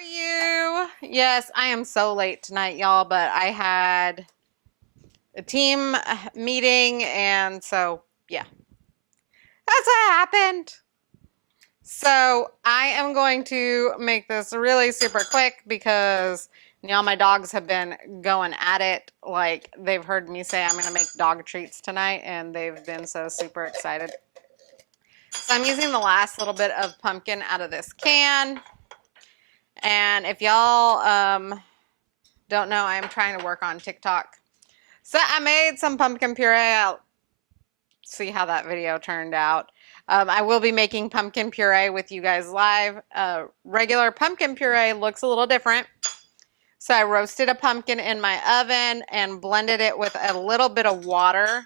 Are you? Yes, I am so late tonight, y'all, but I had a team meeting, and so yeah, that's what happened. So I am going to make this really super quick because y'all, my dogs have been going at it. Like, they've heard me say I'm gonna make dog treats tonight, and they've been so super excited. So I'm using the last little bit of pumpkin out of this can. And if y'all don't know, I'm trying to work on TikTok. So I made some pumpkin puree. I'll see how that video turned out. I will be making pumpkin puree with you guys live. Regular pumpkin puree looks a little different. So I roasted a pumpkin in my oven and blended it with a little bit of water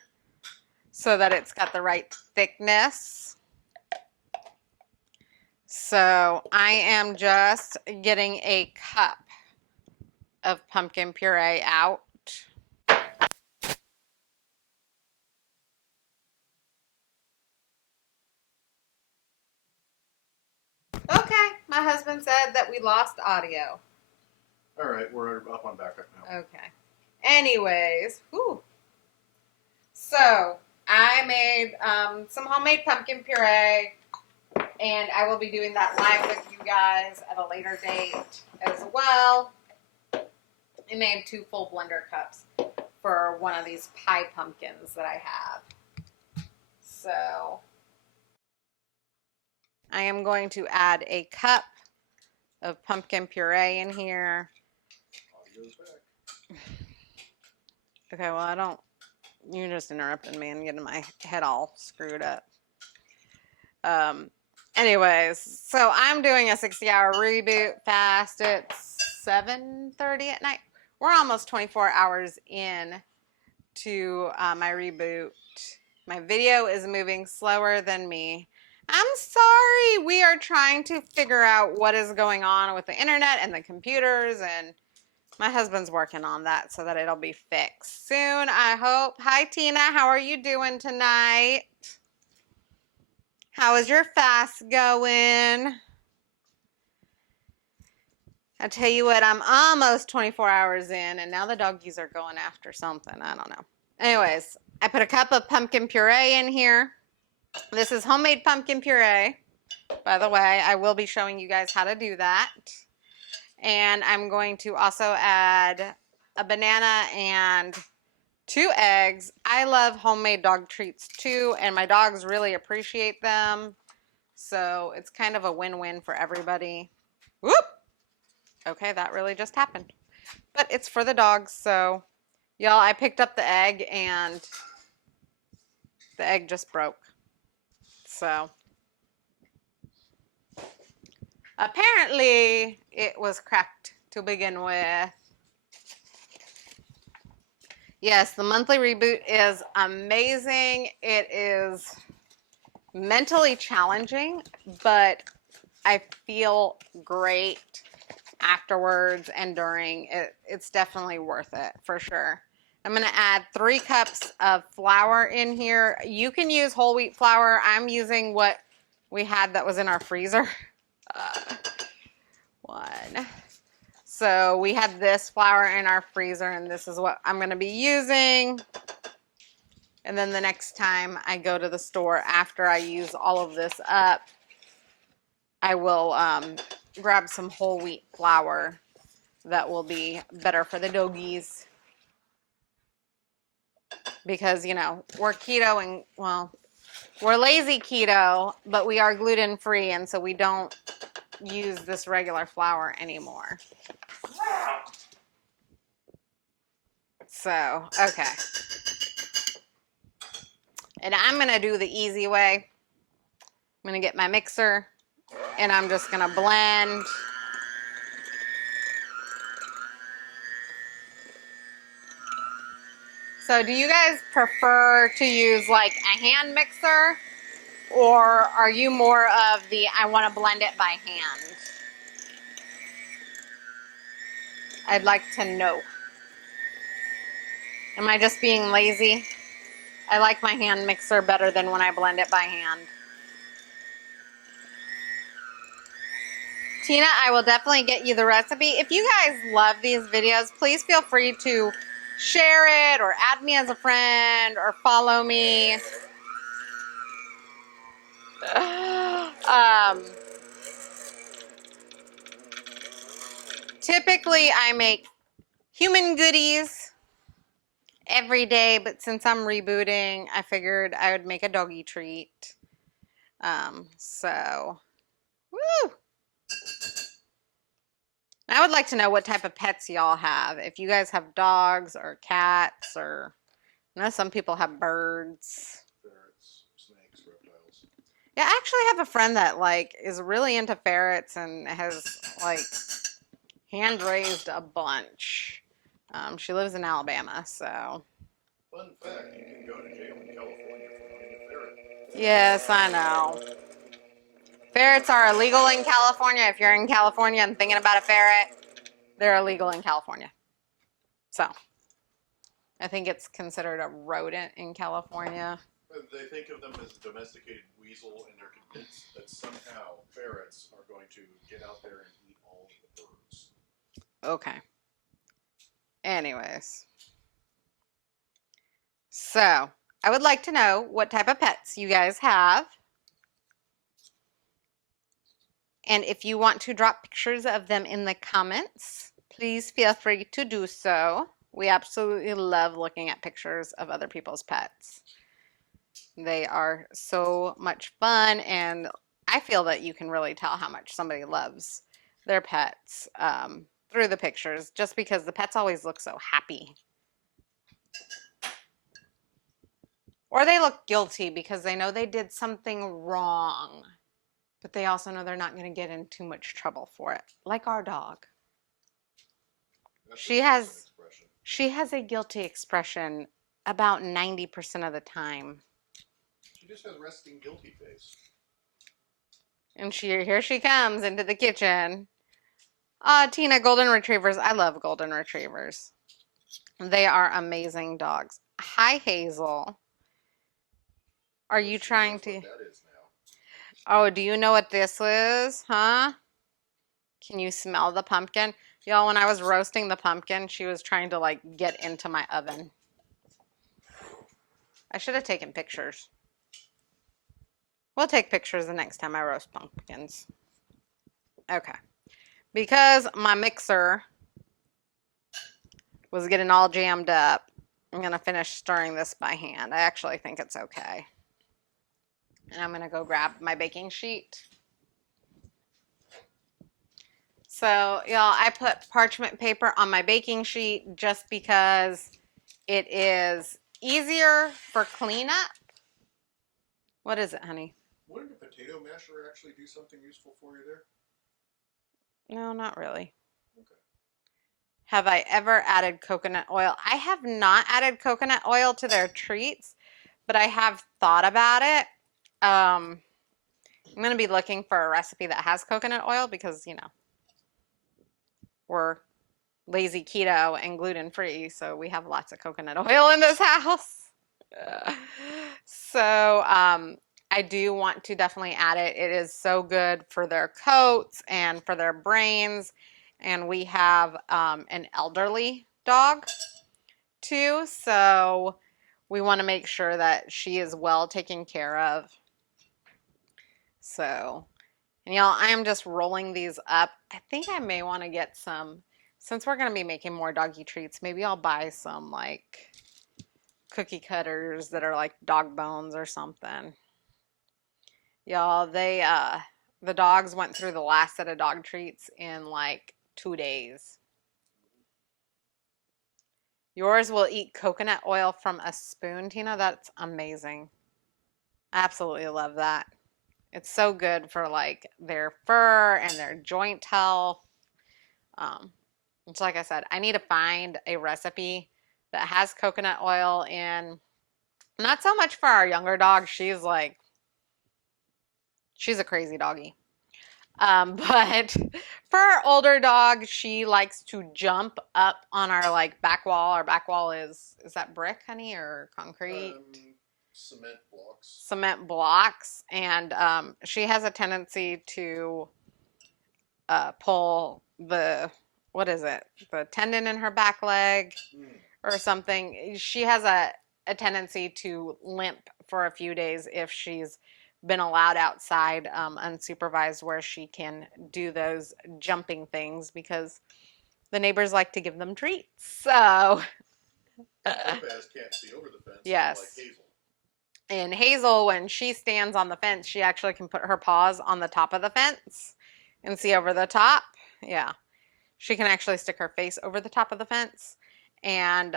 so that it's got the right thickness. So I am just getting a cup of pumpkin puree out. Okay, my husband said that we lost audio. All right, we're up on backup now. Okay. Anyways, whew. So I made some homemade pumpkin puree, and I will be doing that live with you guys at a later date as well. I made 2 full blender cups for one of these pie pumpkins that I have. So I am going to add a cup of pumpkin puree in here. Audio's back. Okay, well, you just interrupted me and getting my head all screwed up. Anyways, so I'm doing a 60-hour reboot fast. It's 7:30 at night. We're almost 24 hours in to my reboot. My video is moving slower than me. I'm sorry. We are trying to figure out what is going on with the internet and the computers, and my husband's working on that so that it'll be fixed soon, I hope. Hi, Tina. How are you doing tonight? How is your fast going? I tell you what, I'm almost 24 hours in, and now the doggies are going after something. I don't know. Anyways, I put a cup of pumpkin puree in here. This is homemade pumpkin puree. By the way, I will be showing you guys how to do that. And I'm going to also add a banana and 2 eggs. I love homemade dog treats too, and my dogs really appreciate them. So it's kind of a win-win for everybody. Whoop! Okay, that really just happened. But it's for the dogs, so y'all, I picked up the egg and the egg just broke. So apparently it was cracked to begin with. Yes, the monthly reboot is amazing. It is mentally challenging, but I feel great afterwards and during. It's definitely worth it for sure. I'm going to add 3 cups of flour in here. You can use whole wheat flour. I'm using what we had that was in our freezer. 1. So we had this flour in our freezer, and this is what I'm going to be using. And then the next time I go to the store after I use all of this up, I will grab some whole wheat flour that will be better for the doggies. Because, you know, we're keto and, well, we're lazy keto, but we are gluten free, and so we don't use this regular flour anymore. So, okay. And I'm going to do the easy way. I'm going to get my mixer, and I'm just going to blend. So do you guys prefer to use like a hand mixer, or are you more of the I want to blend it by hand? I'd like to know. Am I just being lazy? I like my hand mixer better than when I blend it by hand. Tina, I will definitely get you the recipe. If you guys love these videos, please feel free to share it or add me as a friend or follow me. Typically, I make human goodies every day, but since I'm rebooting, I figured I would make a doggy treat. So, woo! I would like to know what type of pets y'all have. If you guys have dogs or cats, or I know some people have birds. Ferrets, snakes, reptiles. Yeah, I actually have a friend that like is really into ferrets and has like hand raised a bunch. She lives in Alabama, so. Fun fact, you can go to jail in California for owning a ferret. Yes, I know. Ferrets are illegal in California. If you're in California and thinking about a ferret, they're illegal in California. So, I think it's considered a rodent in California. They think of them as a domesticated weasel, and they're convinced that somehow ferrets are going to get out there and eat all of the birds. Okay. Anyways. So, I would like to know what type of pets you guys have. And if you want to drop pictures of them in the comments, please feel free to do so. We absolutely love looking at pictures of other people's pets. They are so much fun, and I feel that you can really tell how much somebody loves their pets through the pictures, just because the pets always look so happy. Or they look guilty because they know they did something wrong, but they also know they're not going to get in too much trouble for it, like our dog. She has a guilty expression about 90% of the time. She just has resting guilty face. And here she comes into the kitchen. Tina, golden retrievers. I love golden retrievers. They are amazing dogs. Hi, Hazel. Are you trying to? Oh, do you know what this is? Huh? Can you smell the pumpkin? Y'all, when I was roasting the pumpkin, she was trying to like get into my oven. I should have taken pictures. We'll take pictures the next time I roast pumpkins. Okay. Because my mixer was getting all jammed up, I'm going to finish stirring this by hand. I actually think it's okay. And I'm going to go grab my baking sheet. So, y'all, I put parchment paper on my baking sheet just because it is easier for cleanup. What is it, honey? Wouldn't a potato masher actually do something useful for you there? No, not really. Okay. Have I ever added coconut oil? I have not added coconut oil to their treats, but I have thought about it. I'm going to be looking for a recipe that has coconut oil because, you know, we're lazy keto and gluten free, so we have lots of coconut oil in this house. So I do want to definitely add it. It is so good for their coats and for their brains. And we have an elderly dog too, so we want to make sure that she is well taken care of. So, and y'all, I am just rolling these up. I think I may want to get some, since we're going to be making more doggy treats, maybe I'll buy some like cookie cutters that are like dog bones or something. Y'all, the dogs went through the last set of dog treats in like 2 days. Yours will eat coconut oil from a spoon, Tina. That's amazing. I absolutely love that. It's so good for like their fur and their joint health. It's like I said, I need to find a recipe that has coconut oil in. Not so much for our younger dog. She's a crazy doggy. But for our older dog, she likes to jump up on our like back wall. Our back wall is that brick, honey, or concrete? Cement blocks. Cement blocks, and she has a tendency to pull what is it? The tendon in her back leg Mm. or something. She has a tendency to limp for a few days if she's been allowed outside unsupervised where she can do those jumping things because the neighbors like to give them treats. So, Topaz can't see over the fence, yes. like Hazel. And Hazel, when she stands on the fence, she actually can put her paws on the top of the fence and see over the top. Yeah. She can actually stick her face over the top of the fence. And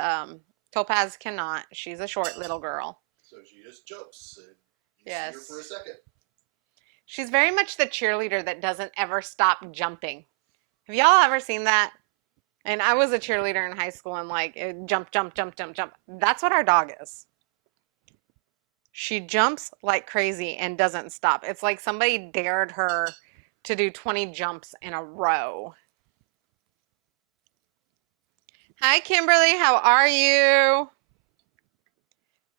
Topaz cannot. She's a short little girl. So she just jumps. And you Yes. see her for a second. She's very much the cheerleader that doesn't ever stop jumping. Have y'all ever seen that? And I was a cheerleader in high school and like jump, jump, jump, jump, jump. That's what our dog is. She jumps like crazy and doesn't stop. It's like somebody dared her to do 20 jumps in a row. Hi, Kimberly. How are you?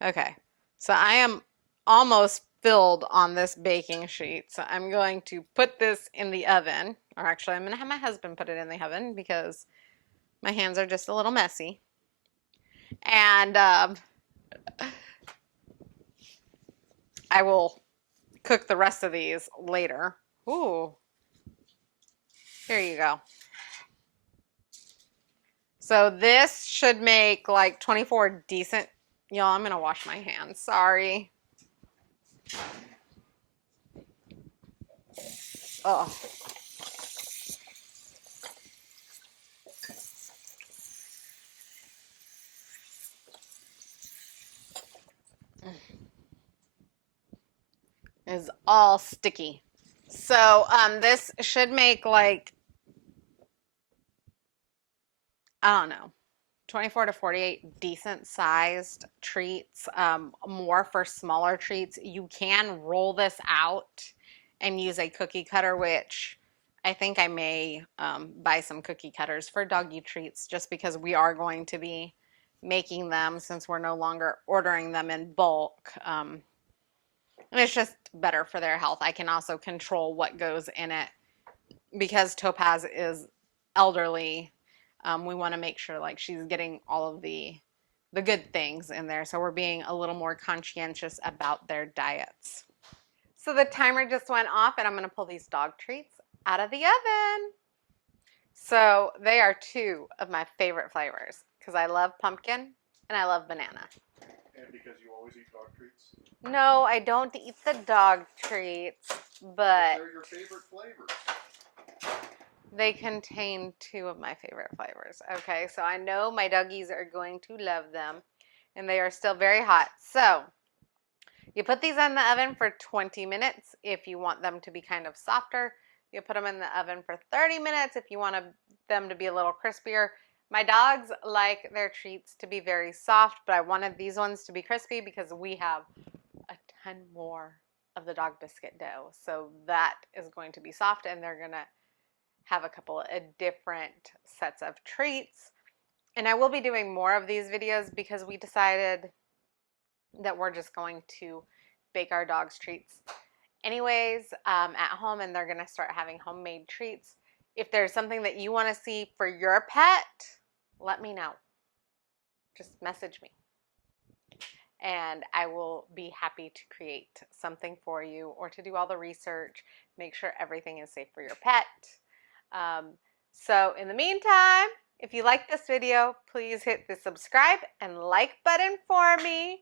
Okay. So I am almost filled on this baking sheet. So I'm going to put this in the oven. Or actually, I'm going to have my husband put it in the oven because my hands are just a little messy. And I will cook the rest of these later. Ooh. Here you go. So this should make like 24 decent. Y'all, I'm going to wash my hands. Sorry. Oh. Is all sticky. So this should make like, I don't know, 24 to 48 decent sized treats. More for smaller treats. You can roll this out and use a cookie cutter, which I think I may buy some cookie cutters for doggy treats just because we are going to be making them since we're no longer ordering them in bulk. And it's just better for their health. I can also control what goes in it because Topaz is elderly. We want to make sure like she's getting all of the good things in there. So we're being a little more conscientious about their diets. So the timer just went off and I'm going to pull these dog treats out of the oven. So they are two of my favorite flavors because I love pumpkin and I love banana. And because you always eat dog treats? No, I don't eat the dog treats, but they're your favorite flavors. they contain two of my favorite flavors. Okay, so I know my doggies are going to love them, and they are still very hot. So you put these in the oven for 20 minutes if you want them to be kind of softer. You put them in the oven for 30 minutes if you want them to be a little crispier. My dogs like their treats to be very soft, but I wanted these ones to be crispy because we have a ton more of the dog biscuit dough. So that is going to be soft, and they're going to have a couple of different sets of treats. And I will be doing more of these videos because we decided that we're just going to bake our dogs treats anyways at home, and they're going to start having homemade treats. If there's something that you want to see for your pet, let me know. Just message me and I will be happy to create something for you or to do all the research, make sure everything is safe for your pet. So in the meantime, if you like this video, please hit the subscribe and like button for me.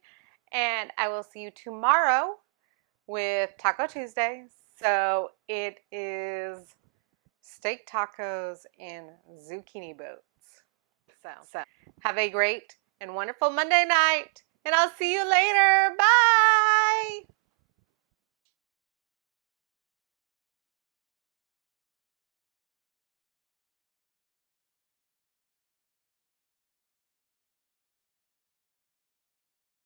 And I will see you tomorrow with Taco Tuesday. So it is steak tacos and zucchini boats. So have a great and wonderful Monday night. And I'll see you later. Bye.